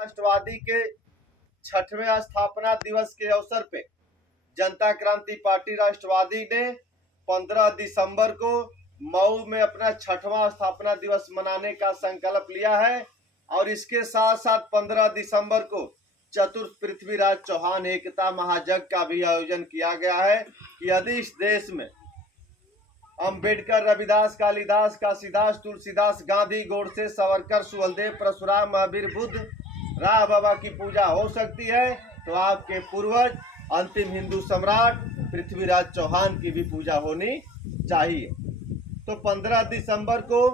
राष्ट्रवादी के 6वें स्थापना दिवस के अवसर पे जनता क्रांति पार्टी राष्ट्रवादी ने 15 दिसंबर को मऊ में अपना 6वां स्थापना दिवस मनाने का संकल्प लिया है और इसके साथ साथ 15 दिसंबर को चतुर्थ पृथ्वीराज चौहान एकता महायज्ञ का भी आयोजन किया गया है कि यदि इस देश में अंबेडकर, रविदास, कालिदास, काशीदास, तुलसीदास, गांधी, गोडसे, सावरकर, सुहलदेव, परशुराम, महावीर, बुद्ध, राम बाबा की पूजा हो सकती है तो आपके पूर्वज अंतिम हिंदू सम्राट पृथ्वीराज चौहान की भी पूजा होनी चाहिए। तो 15 दिसंबर को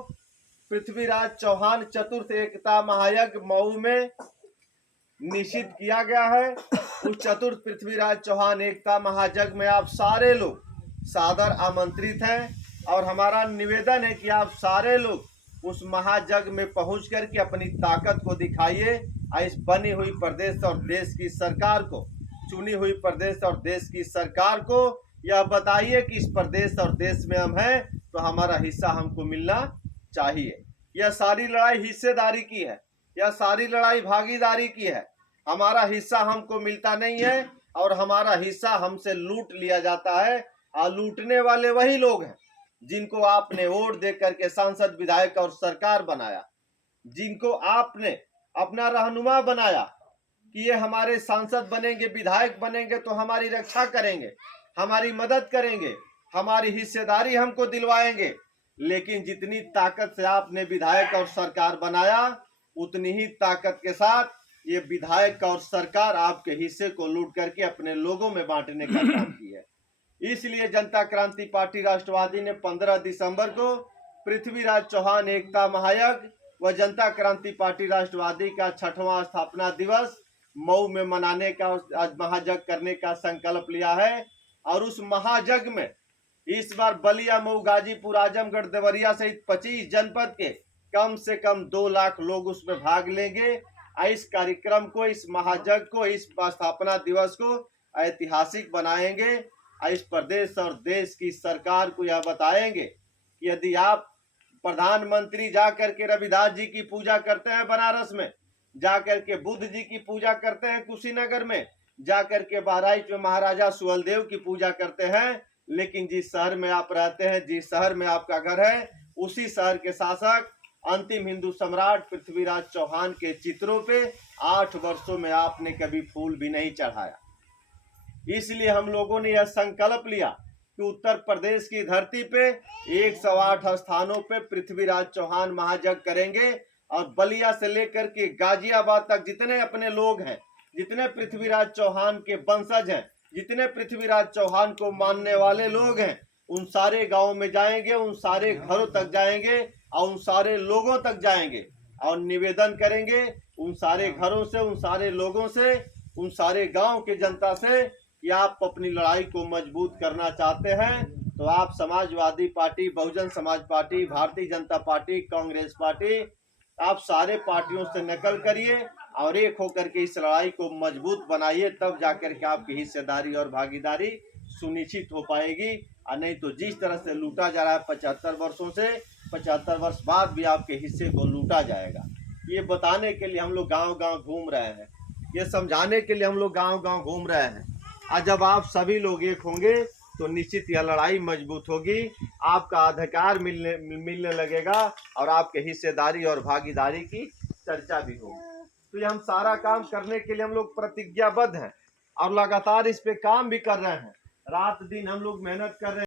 पृथ्वीराज चौहान चतुर्थ एकता महायज्ञ मऊ में निश्चित किया गया है। उस चतुर्थ पृथ्वीराज चौहान एकता महायज्ञ में आप सारे लोग सादर आमंत्रित हैं और हमारा निवेदन है कि आप सारे लोग उस महायज्ञ में पहुंच करके अपनी ताकत को दिखाइए। इस बनी हुई प्रदेश और देश की सरकार को, चुनी हुई प्रदेश और देश की सरकार को यह बताइए कि इस प्रदेश और देश में हम हैं तो हमारा हिस्सा हमको मिलना चाहिए। यह सारी लड़ाई हिस्सेदारी की है, यह सारी लड़ाई भागीदारी की है। हमारा हिस्सा हमको मिलता नहीं है और हमारा हिस्सा हमसे लूट लिया जाता है। और लूटने वाले वही लोग हैं जिनको आपने वोट दे करके सांसद, विधायक और सरकार बनाया, जिनको आपने अपना रहनुमा बनाया कि ये हमारे सांसद बनेंगे, विधायक बनेंगे तो हमारी रक्षा करेंगे, हमारी मदद करेंगे, हमारी हिस्सेदारी हमको दिलवाएंगे। लेकिन जितनी ताकत से आपने विधायक और सरकार बनाया उतनी ही ताकत के साथ ये विधायक और सरकार आपके हिस्से को लूट करके अपने लोगों में बांटने का काम किया है। इसलिए जनता क्रांति पार्टी राष्ट्रवादी ने 15 दिसंबर को पृथ्वीराज चौहान एकता महायज्ञ व जनता क्रांति पार्टी राष्ट्रवादी का 6वां स्थापना दिवस मऊ में मनाने का, महायज्ञ करने का संकल्प लिया है। और उस महायज्ञ में इस बार बलिया, मऊ, गाजीपुर, आजमगढ़, देवरिया सहित 25 जनपद के कम से कम 2 लाख लोग उसमें भाग लेंगे। इस कार्यक्रम को, इस महायज्ञ को, इस स्थापना दिवस को ऐतिहासिक बनाएंगे। इस प्रदेश और देश की सरकार को यह बताएंगे कि यदि आप प्रधानमंत्री जाकर के रविदास जी की पूजा करते हैं बनारस में, जाकर के बुद्ध जी की पूजा करते हैं कुशीनगर में, जाकर के बहराइच में महाराजा सुहलदेव की पूजा करते हैं, लेकिन जिस शहर में आप रहते हैं, जिस शहर में आपका घर है, उसी शहर के शासक अंतिम हिंदू सम्राट पृथ्वीराज चौहान के चित्रों पे 8 वर्षों में आपने कभी फूल भी नहीं चढ़ाया। इसलिए हम लोगों ने यह संकल्प लिया कि उत्तर प्रदेश की धरती पे 108 स्थानों पे पृथ्वीराज चौहान महायज्ञ करेंगे और बलिया से लेकर के गाजियाबाद तक जितने अपने लोग हैं, जितने पृथ्वीराज चौहान के वंशज हैं, जितने पृथ्वीराज चौहान को मानने वाले लोग हैं, उन सारे गांवों में जाएंगे, उन सारे घरों तक जाएंगे और उन सारे लोगों तक जाएंगे और निवेदन करेंगे उन सारे घरों से, उन सारे लोगों से, उन सारे गांव के जनता से कि आप अपनी लड़ाई को मजबूत करना चाहते हैं तो आप Samajwadi party, Bahujan Samaj party, Bharatiya Janata party, Congress party, आप सारे पार्टियों से नकल करिए और एक होकर के इस लड़ाई को मजबूत बनाइए। तब जाकर के आपकी हिस्सेदारी और भागीदारी सुनिश्चित हो पाएगी। और नहीं तो जिस तरह से लूटा जा रहा है 75 वर्षों से, 75 वर्ष बाद भी आपके हिस्से को लूटा जाएगा। ये बताने के लिए हम लोग गांव-गांव घूम रहे हैं, ये समझाने के लिए हम लोग गांव-गांव घूम रहे हैं। और जब आप सभी लोग एक होंगे तो निश्चित यह लड़ाई मजबूत होगी, आपका अधिकार मिलने लगेगा और आपके हिस्सेदारी और भागीदारी की चर्चा भी होगी। तो ये हम सारा काम करने के लिए हम लोग प्रतिज्ञाबद्ध हैं और लगातार इस पे काम भी कर रहे हैं। रात दिन हम लोग मेहनत कर रहे हैं।